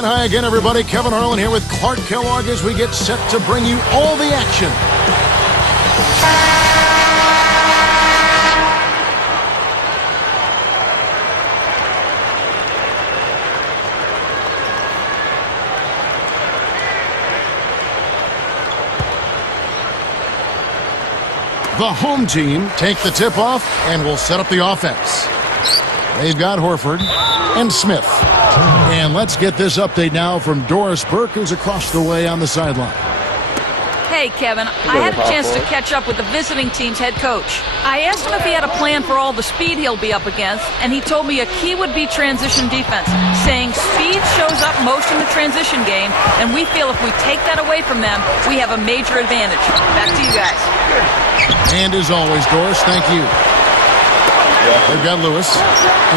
And hi again, everybody. Kevin Harlan here with Clark Kellogg as we get set to bring you all the action. The home team take the tip off and will set up the offense. They've got Horford and Smith. And let's get this update now from Doris Burke, who's across the way on the sideline. Hey, Kevin, I had a chance to catch up with the visiting team's head coach. I asked him if he had a plan for all the speed he'll be up against, and he told me a key would be transition defense, saying speed shows up most in the transition game, and we feel if we take that away from them, we have a major advantage. Back to you guys. And as always, Doris, thank you. They've got Lewis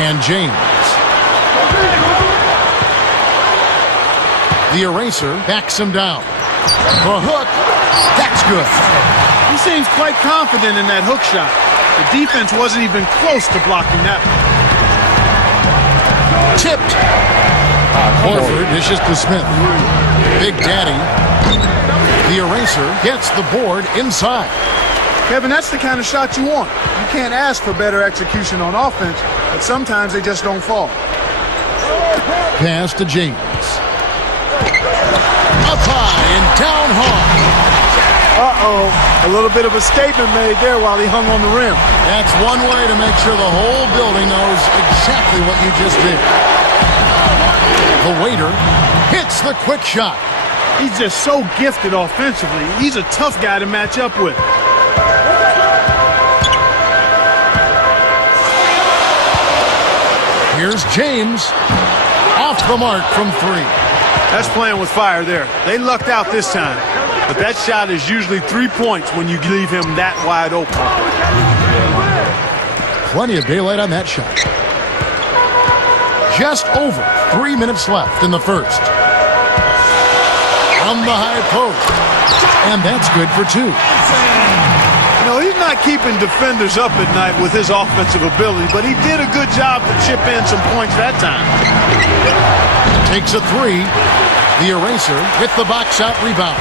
and James. The eraser backs him down. The hook, that's good. He seems quite confident in that hook shot. The defense wasn't even close to blocking that one. Tipped. Horford dishes to Smith. Big Daddy. The eraser gets the board inside. Kevin, that's the kind of shot you want. You can't ask for better execution on offense, but sometimes they just don't fall. Pass to James. Up high and down hard. Uh-oh, a little bit of a statement made there while he hung on the rim. That's one way to make sure the whole building knows exactly what you just did. The waiter hits the quick shot. He's just so gifted offensively. He's a tough guy to match up with. Here's James. Off the mark from three. That's playing with fire there. They lucked out this time. But that shot is usually 3 points when you leave him that wide open. Plenty of daylight on that shot. Just over 3 minutes left in the first. From the high post. And that's good for two. You know, he's not keeping defenders up at night with his offensive ability, but he did a good job to chip in some points that time. Takes a three. The eraser with the box out rebound.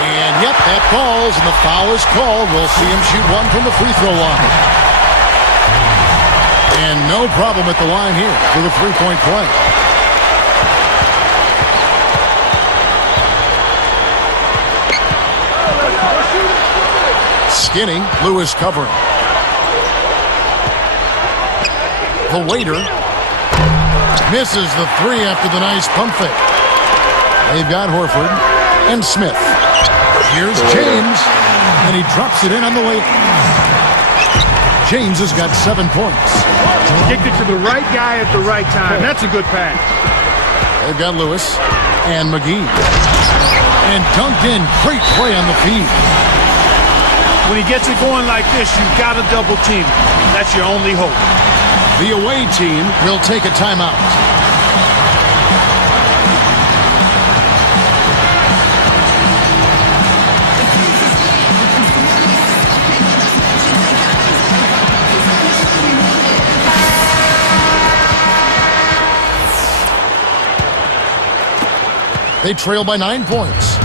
And yep, that falls, and the foul is called. We'll see him shoot one from the free throw line. And no problem at the line here for the three-point play. Skinny, Lewis covering. The waiter misses the three after the nice pump fake. They've got Horford and Smith. Here's James, and he drops it in on the way. James has got 7 points. Kicked it to the right guy at the right time. That's a good pass. They've got Lewis and McGee. And dunked in. Great play on the feed. When he gets it going like this, you've got to double team him. That's your only hope. The away team will take a timeout. They trail by 9 points.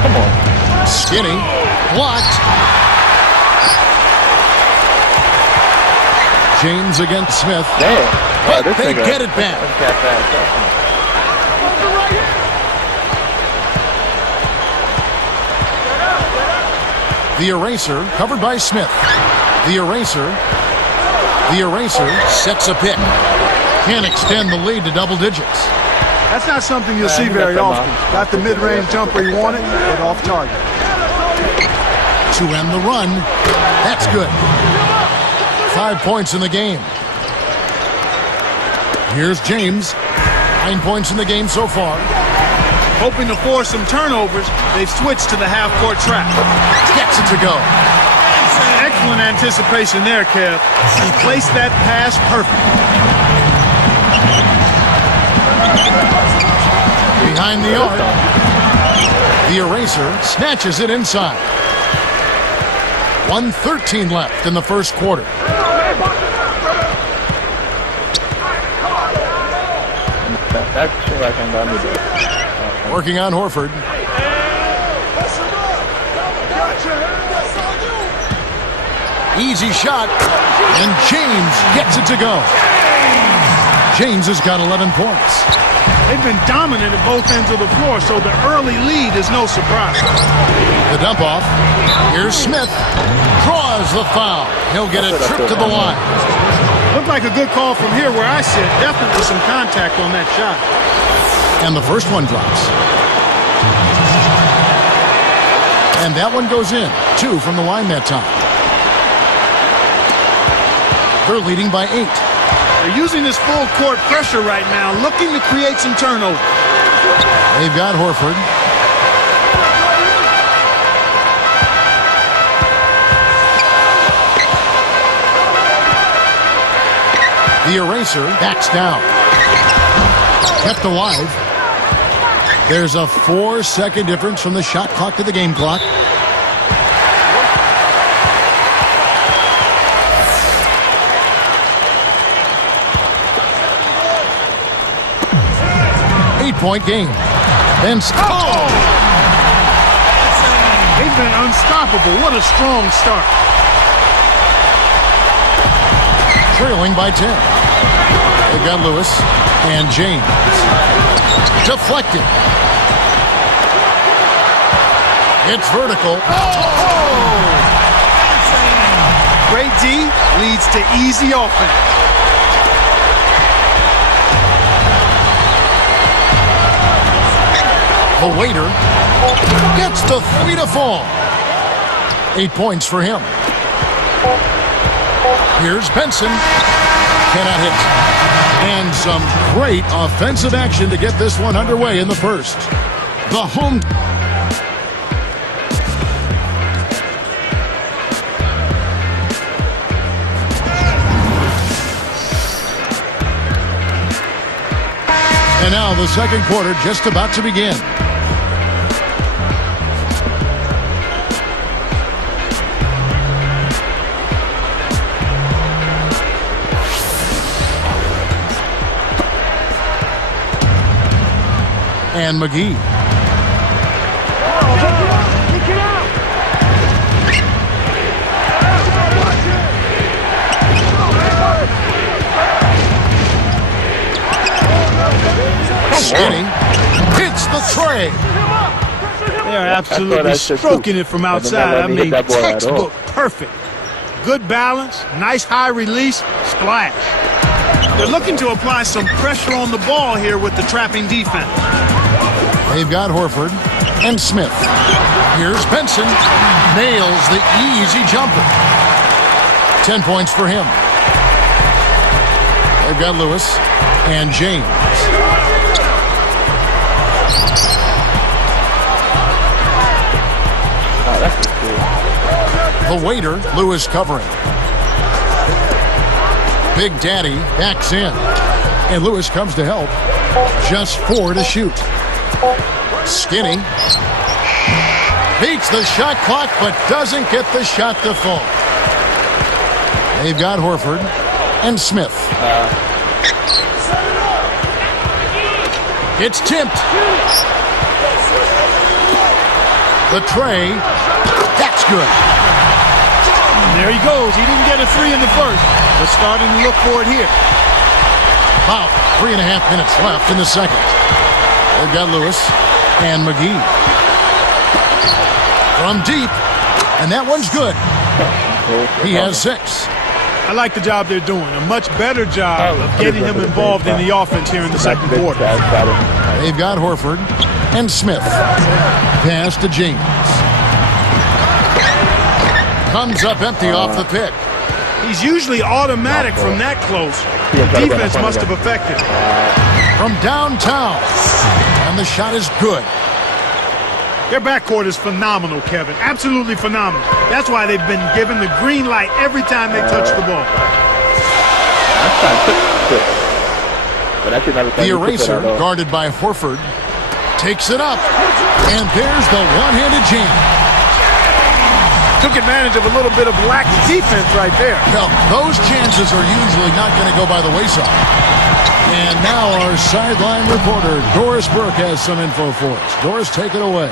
Come on. Skinny. Blocked. James against Smith. Damn. But they get it back. The eraser covered by Smith. The eraser sets a pick. Can't extend the lead to double digits. That's not something you'll see very often. Got the mid-range jumper he wanted, but off target. To end the run. That's good. 5 points in the game. Here's James. 9 points in the game so far. Hoping to force some turnovers, they've switched to the half-court trap. Gets it to go. Excellent anticipation there, Kev. He placed that pass perfect. Behind the arc. The eraser snatches it inside. 1:13 left in the first quarter. Action like I'm done with it. Working on Horford. Easy shot, and James gets it to go. James has got 11 points. They've been dominant at both ends of the floor, so the early lead is no surprise. The dump off. Here's Smith. Draws the foul. He'll get a trip to the line. Looked like a good call from here where I sit. Definitely some contact on that shot. And the first one drops. And that one goes in. 2 from the line that time. They're leading by 8. They're using this full court pressure right now, looking to create some turnover. They've got Horford. The eraser backs down. Kept alive. There's a 4-second difference from the shot clock to the game clock. Point game. Then They've been unstoppable. What a strong start. Trailing by 10. They've got Lewis and James. Deflected. It's vertical. Great D leads to easy offense. The waiter gets the 3 to fall. 8 points for him. Here's Benson. Cannot hit. And some great offensive action to get this one underway in the first. The home. And now the second quarter just about to begin. And McGee. Skinny hits the tray. They're absolutely stroking it from outside. I mean, textbook perfect. Good balance, nice high release, splash. They're looking to apply some pressure on the ball here with the trapping defense. They've got Horford and Smith. Here's Benson. Nails the easy jumper. 10 points for him. They've got Lewis and James. The waiter, Lewis covering. Big Daddy backs in. And Lewis comes to help. Just 4 to shoot. Skinny beats the shot clock but doesn't get the shot to fall. They've got Horford and Smith. It's tipped. The tray. That's good. And there he goes. He didn't get a 3 in the first, but starting to look for it here. About 3.5 minutes left in the second. They've got Lewis and McGee. From deep, and that one's good. He has 6. I like the job they're doing. A much better job of getting him involved in the offense here in the second quarter. They've got Horford and Smith. Pass to James. Comes up empty off the pick. He's usually automatic from that close. The defense must have affected him. From downtown. And the shot is good. Their backcourt is phenomenal, Kevin. Absolutely phenomenal. That's why they've been given the green light every time they touch the ball. The eraser, guarded by Horford, takes it up. And there's the one-handed jam. Took advantage of a little bit of lax defense right there. No, those chances are usually not going to go by the wayside. And now our sideline reporter, Doris Burke, has some info for us. Doris, take it away.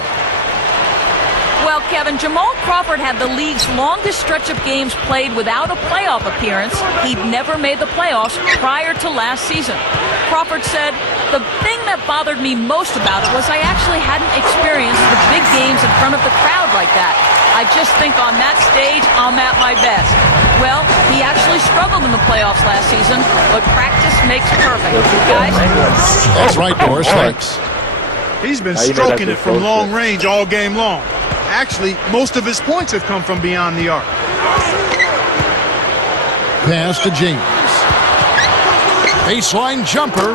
Well, Kevin, Jamal Crawford had the league's longest stretch of games played without a playoff appearance. He'd never made the playoffs prior to last season. Crawford said, "The thing that bothered me most about it was I actually hadn't experienced the big games in front of the crowd like that. I just think on that stage, I'm at my best." Well, he actually struggled in the playoffs last season, but practice makes perfect. Guys? That's right, Doris. Thanks. He's been stroking it from long range all game long. Actually, most of his points have come from beyond the arc. Pass to James. Baseline jumper.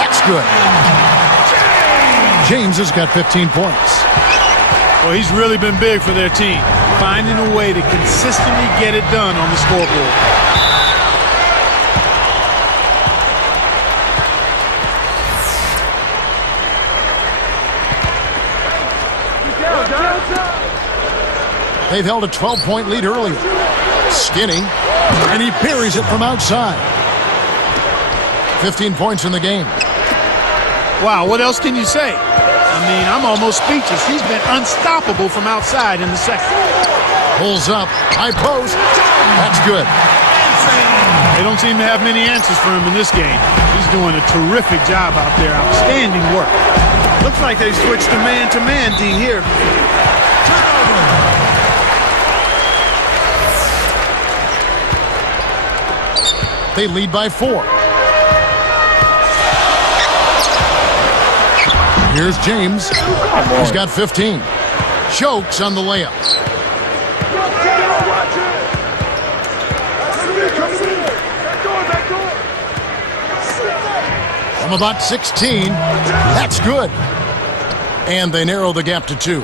That's good. James has got 15 points. Well, he's really been big for their team, finding a way to consistently get it done on the scoreboard. They've held a 12-point lead earlier. Skinny, and he parries it from outside. 15 points in the game. Wow, what else can you say? I mean, I'm almost speechless. He's been unstoppable from outside in the second. Pulls up, high post. That's good. They don't seem to have many answers for him in this game. He's doing a terrific job out there. Outstanding work. Looks like they switched to man-to-man D here. They lead by 4. Here's James. He's got 15. Chokes on the layup. From about 16. That's good. And they narrow the gap to 2.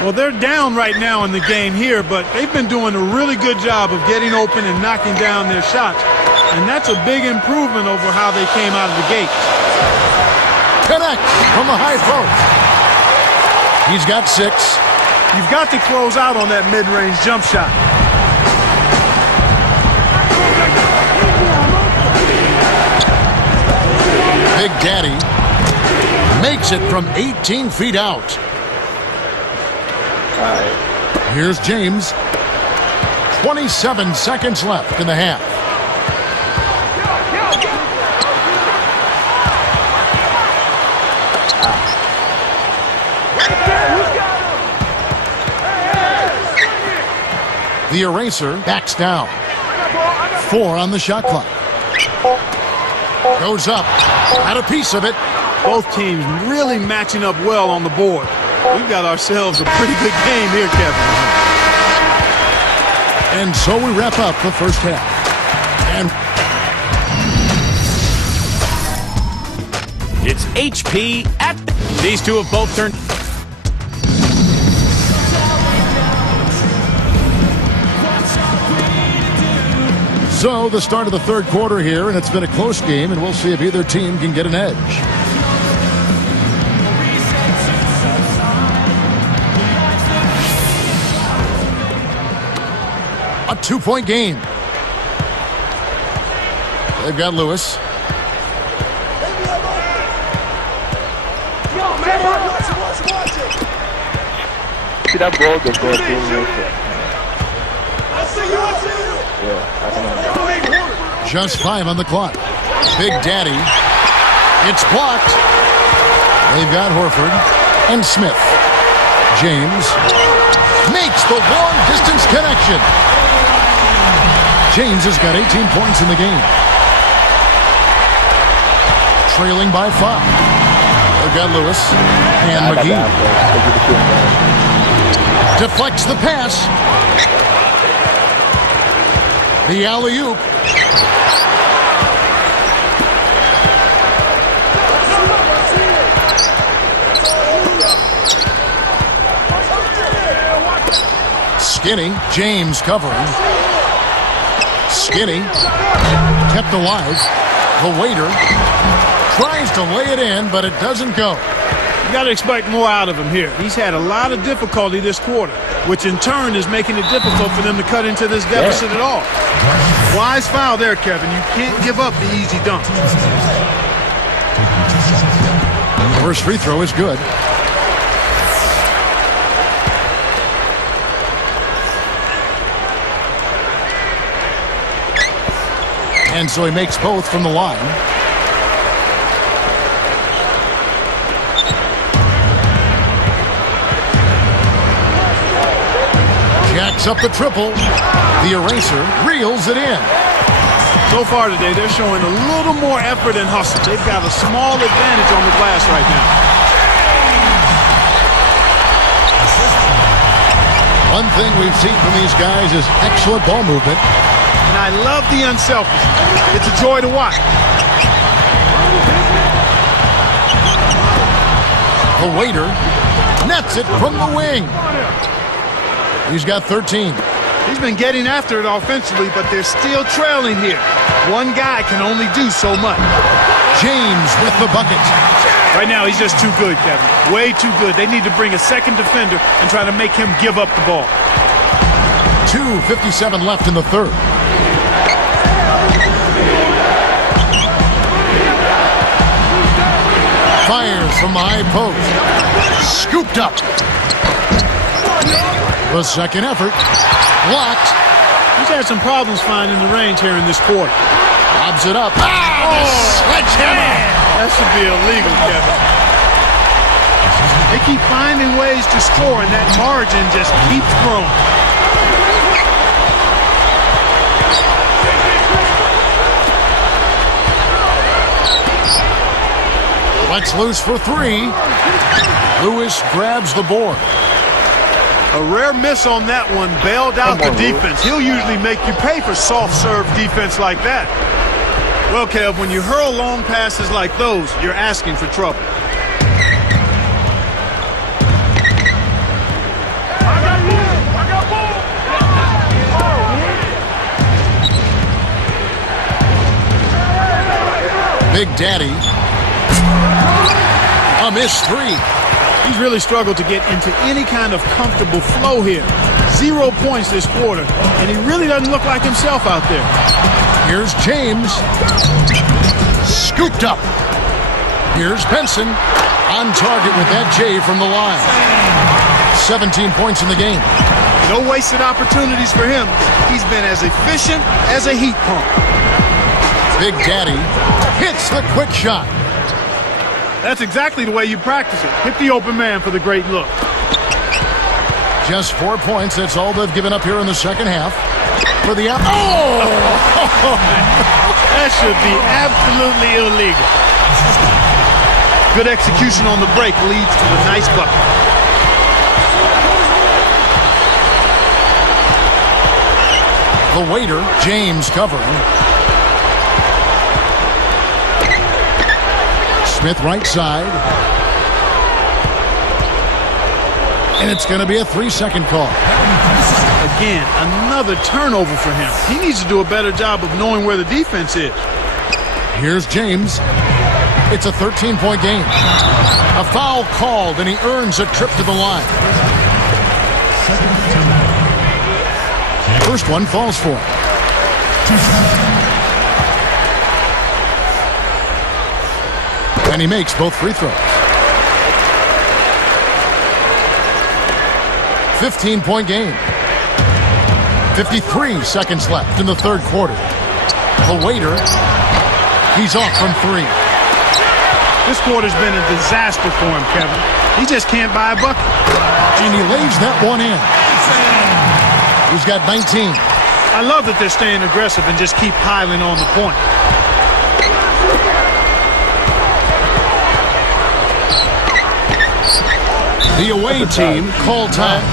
Well, they're down right now in the game here, but they've been doing a really good job of getting open and knocking down their shots. And that's a big improvement over how they came out of the gate. Connect from the high post. He's got 6. You've got to close out on that mid-range jump shot. Big Daddy makes it from 18 feet out. Here's James. 27 seconds left in the half. The eraser backs down. 4 on the shot clock. Goes up. Had a piece of it. Both teams really matching up well on the board. We've got ourselves a pretty good game here, Kevin. And so we wrap up the first half. And it's HP at these two have both turned. so the start of the third quarter here, and it's been a close game, and we'll see if either team can get an edge. A 2-point game. They've got Lewis. See that ball just go Just 5 on the clock. Big Daddy. It's blocked. They've got Horford and Smith. James makes the long-distance connection. James has got 18 points in the game. Trailing by 5. They've got Lewis and McGee. Deflects the pass. The alley-oop. Skinny, James covering. Skinny, kept alive. The waiter tries to lay it in, but it doesn't go. You got to expect more out of him here. He's had a lot of difficulty this quarter. which in turn is making it difficult for them to cut into this deficit at all. Wise foul there, Kevin. You can't give up the easy dunk. First free throw is good. And so he makes both from the line. Jacks up the triple. The eraser reels it in. So far today, they're showing a little more effort and hustle. They've got a small advantage on the glass right now. One thing we've seen from these guys is excellent ball movement. And I love the unselfishness. It's a joy to watch. The waiter nets it from the wing. He's got 13. He's been getting after it offensively, but they're still trailing here. One guy can only do so much. James with the bucket. Right now, he's just too good, Kevin. Way too good. They need to bring a second defender and try to make him give up the ball. 2:57 left in the third. Fires from the high post. Scooped up. The second effort. Blocked. He's had some problems finding the range here in this quarter. Lobs it up. The sledgehammer. That should be illegal, Kevin. They keep finding ways to score, and that margin just keeps growing. Lets loose for three. Lewis grabs the board. A rare miss on that one bailed out the defense. He'll usually make you pay for soft serve defense like that. Well, Kev, when you hurl long passes like those, you're asking for trouble. Big Daddy. A missed three. He's really struggled to get into any kind of comfortable flow here. 0 points this quarter, and he really doesn't look like himself out there. Here's James. Scooped up. Here's Benson. On target with that J from the line. 17 points in the game. No wasted opportunities for him. He's been as efficient as a heat pump. Big Daddy hits the quick shot. That's exactly the way you practice it. Hit the open man for the great look. Just 4 points. That's all they've given up here in the second half. For the That should be absolutely illegal. Good execution on the break leads to the nice bucket. The waiter, James, covering. Smith right side. And it's going to be a 3-second call. Again, another turnover for him. He needs to do a better job of knowing where the defense is. Here's James. It's a 13-point game. A foul called, and he earns a trip to the line. First one falls for him. And he makes both free throws. 15-point game. 53 seconds left in the third quarter. The waiter, he's off from three. This quarter's been a disaster for him, Kevin. He just can't buy a bucket. And he lays that one in. He's got 19. I love that they're staying aggressive and just keep piling on the point. The away team call time.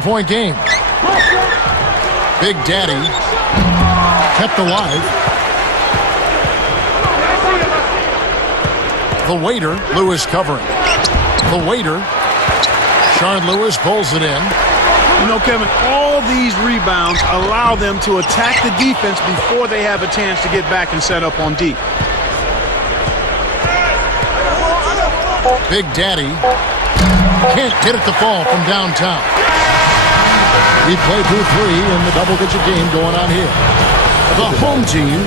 .point game. Big Daddy kept alive. The waiter, Lewis covering. The waiter, Shard Lewis pulls it in. You know, Kevin, all these rebounds allow them to attack the defense before they have a chance to get back and set up on D. Big Daddy can't get it to fall from downtown. We play through 3 in the double-digit game going on here. The home team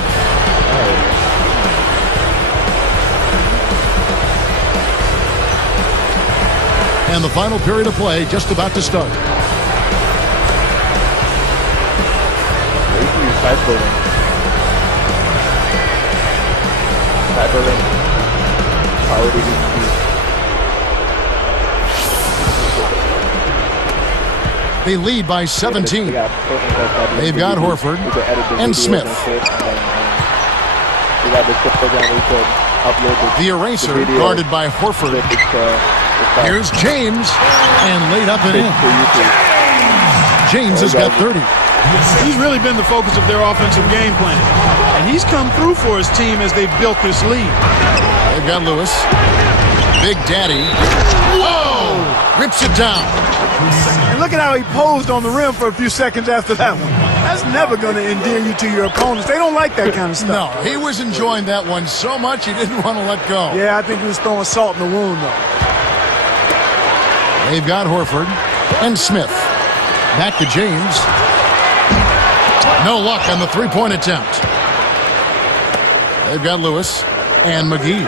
and the final period of play just about to start. They lead by 17. They've got Horford and Smith. The eraser guarded by Horford. Here's James, and laid up and in. James has got 30. He's really been the focus of their offensive game plan, and he's come through for his team as they've built this lead. They've got Lewis. Big Daddy. Whoa! Rips it down. And look at how he posed on the rim for a few seconds after that one. That's never going to endear you to your opponents. They don't like that kind of stuff. No, he was enjoying that one so much he didn't want to let go. Yeah, I think he was throwing salt in the wound, though. They've got Horford and Smith. Back to James. No luck on the three-point attempt. They've got Lewis and McGee.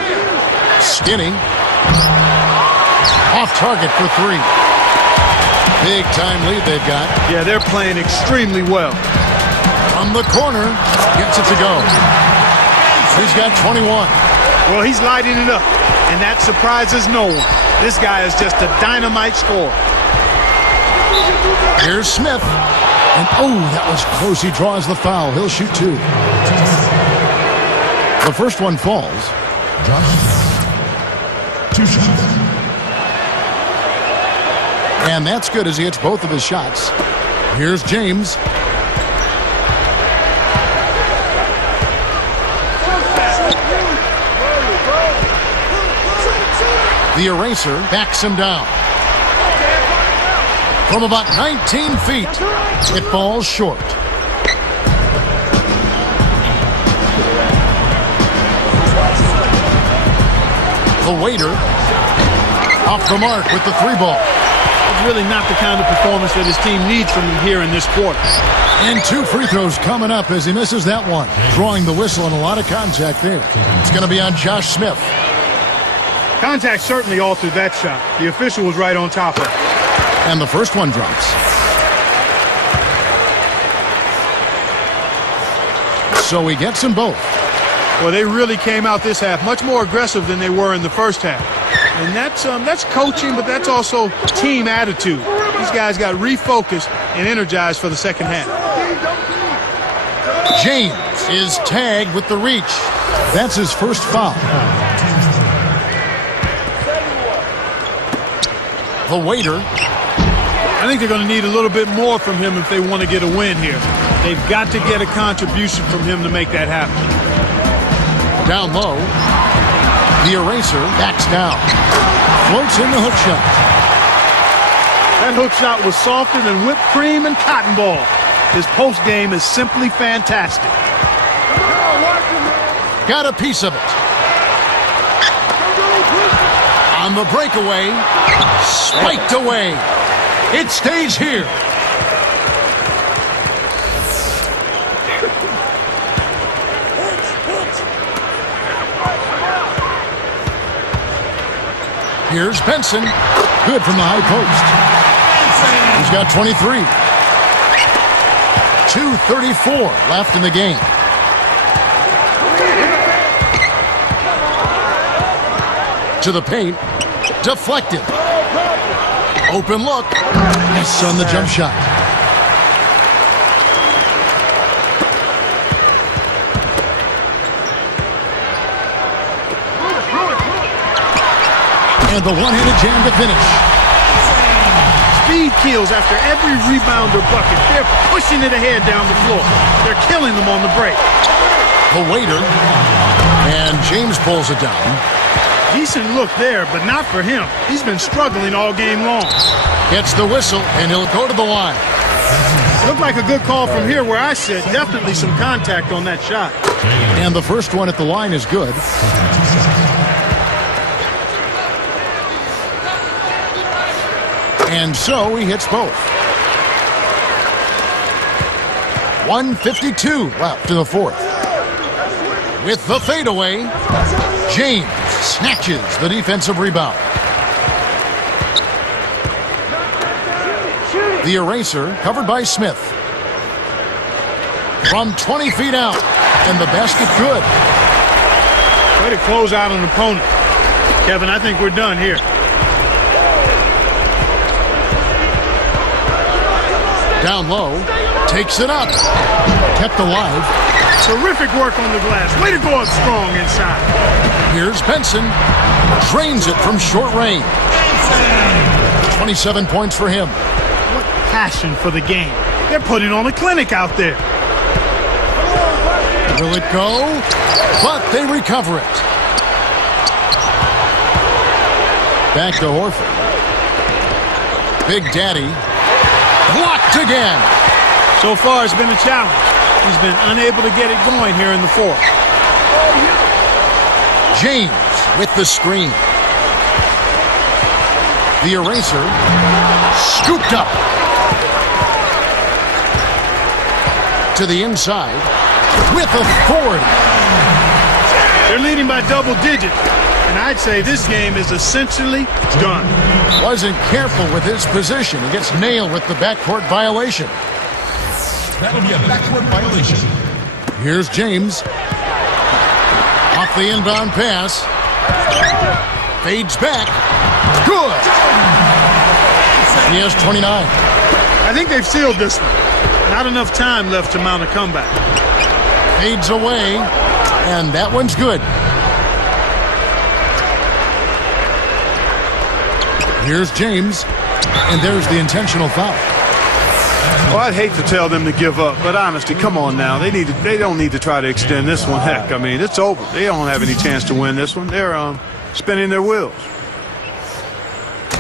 Skinny. Off target for 3. Big time lead they've got. Yeah, they're playing extremely well. From the corner, gets it to go. He's got 21. Well, he's lighting it up, and that surprises no one. This guy is just a dynamite scorer. Here's Smith. And oh, that was close. He draws the foul. He'll shoot 2. The first one falls. 2 shots. And that's good as he hits both of his shots. Here's James. The eraser backs him down. From about 19 feet, it falls short. The waiter off the mark with the 3 ball. It's really not the kind of performance that his team needs from him here in this quarter. And 2 free throws coming up as he misses that one. Drawing the whistle and a lot of contact there. It's going to be on Josh Smith. Contact certainly altered that shot. The official was right on top of it. And the first one drops. So he gets them both. Well, they really came out this half much more aggressive than they were in the first half. And that's coaching, but that's also team attitude. These guys got refocused and energized for the second half. James is tagged with the reach. That's his first foul. The waiter. I think they're going to need a little bit more from him if they want to get a win here. They've got to get a contribution from him to make that happen. Down low. The eraser backs down. Floats in the hook shot. That hook shot was softer than whipped cream and cotton ball. His post game is simply fantastic. Got a piece of it. On the breakaway. Spiked away. It stays here. Here's Benson. Good from the high post. He's got 23. 2:34 left in the game. To the paint. Deflected. Open look. Miss on the jump shot. And the one-handed jam to finish. speed kills after every rebound or bucket. They're pushing it ahead down the floor. They're killing them on the break. The waiter. And James pulls it down. Decent look there, but not for him. He's been struggling all game long. Gets the whistle, and he'll go to the line. Looked like a good call from here where I sit. Definitely some contact on that shot. And the first one at the line is good. And so he hits both. 1:52 left in the fourth. With the fadeaway, James snatches the defensive rebound. The eraser covered by Smith. From 20 feet out, and the basket good. Way to close out an opponent. Kevin, I think we're done here. Down low, takes it up. Kept alive. Terrific work on the glass. Way to go up strong inside. Here's Benson. Drains it from short range. 27 points for him. What passion for the game. They're putting on a clinic out there. Will it go? But they recover it. Back to Horford. Big Daddy. Blocked again. So far, it's been a challenge. He's been unable to get it going here in the fourth. James with the screen. The eraser. Scooped up. To the inside. With authority. They're leading by double digits. And I'd say this game is essentially done. Wasn't careful with his position. He gets nailed with the backcourt violation. That'll be a backcourt violation. Here's James. Off the inbound pass. Fades back. Good. He has 29. I think they've sealed this one. Not enough time left to mount a comeback. Fades away. And that one's good. Here's James. And there's the intentional foul. Well, I'd hate to tell them to give up, but honestly, come on now. They don't need to try to extend this one. Heck, I mean, it's over. They don't have any chance to win this one. They're spinning their wheels.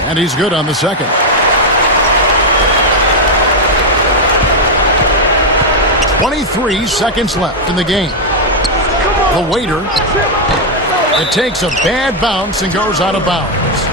And he's good on the second. 23 seconds left in the game. The waiter. It takes a bad bounce and goes out of bounds.